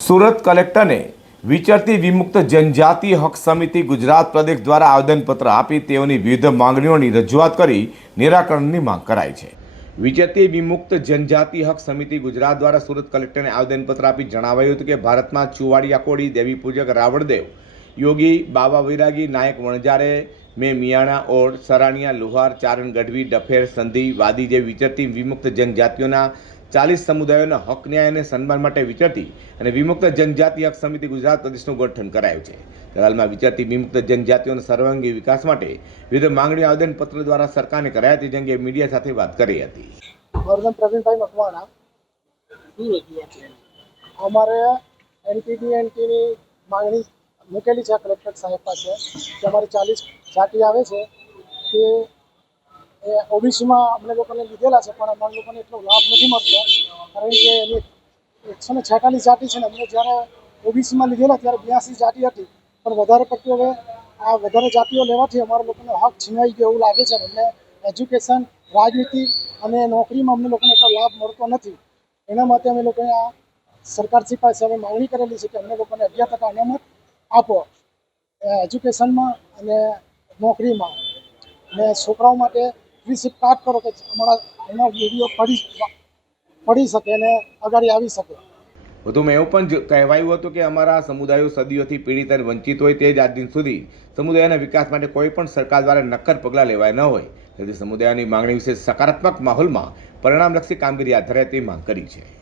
સુરત કલેક્ટરને વિચરતી વિમુક્ત જનજાતિ હક સમિતિ ગુજરાત પ્રદેશ દ્વારા આવેદનપત્ર આપી તેઓની વિવિધ માંગણીઓની રજૂઆત કરી નિરાકરણની માંગ કરાઈ છે. વિચરતી વિમુક્ત જનજાતિ હક સમિતિ ગુજરાત દ્વારા સુરત કલેક્ટરને આવેદનપત્ર આપી જણાવાયું હતું કે ભારતમાં ચુવાડિયા કોડી દેવી પૂજક રાવણદેવ યોગી બાબા વૈરાગી નાયક વણજારે મેં મિયાણા ઓડ સરાણિયા લુહાર ચારણ ગઢવી ડફેર સંધિ વાદી જેવી વિચરતી વિમુક્ત જનજાતિઓના ચાલીસ સમુદાયોના હક ન્યાય અને સન્માન માટે વિચરતી અને વિમુક્ત જનજાતિ હક સમિતિ ગુજરાત પ્રદેશનું ગઠન કરાયું છે. હાલમાં વિચરતી વિમુક્ત જનજાતિઓના સર્વાંગી વિકાસ માટે વિવિધ માંગણીઓ આવેદનપત્ર દ્વારા સરકારને કરાયા હતી જેમ કે મીડિયા સાથે વાત કરી હતી. પ્રવીણભાઈ મકવાણા. અમારે એનપીડી એનટીની માંગણી મૂકેલી છે કલેક્ટર સાહેબ પાસે, કે અમારી ચાલીસ જાતિ આવે છે તે એ ઓબીસીમાં અમને લોકોને લીધેલા છે, પણ અમારા લોકોને એટલો લાભ નથી મળતો, કારણ કે એની એકસો ને છેતાલીસ જાતિ છે ને અમને જ્યારે ઓબીસીમાં લીધેલા ત્યારે બ્યાસી જાતિ હતી, પણ વધારે પડતી હવે આ વધારે જાતિઓ લેવાથી અમારા લોકોનો હક છીનવાઈ ગયો એવું લાગે છે અમને એજ્યુકેશન, રાજનીતિ અને નોકરીમાં અમને લોકોને એટલો લાભ મળતો નથી. એના માટે અમે લોકોએ આ સરકારશ્રી પાસે અમે માંગણી કરેલી છે કે અમને લોકોને અગિયાર ટકા અનામત આપો. એજ્યુકેશનમાં અને નોકરીમાં. ને છોકરાઓ માટે ફ્રી કાર્ડ કરો કે અમારા એના વીડિયો પડી પડી શકે અને આગળ આવી શકે. વધુમાં એવું પણ કહેવાયું હતું કે અમારા સમુદાયો સદીઓથી પીડિત અને વંચિત હોય તે જ આજ દિન સુધી સમુદાયના વિકાસ માટે કોઈ પણ સરકાર દ્વારા નક્કર પગલાં લેવાય ન હોય. તેથી સમુદાયની માંગણી વિશે સકારાત્મક માહોલમાં પરિણામલક્ષી કામગીરી હાથ ધરાય તેવી માંગ કરી છે.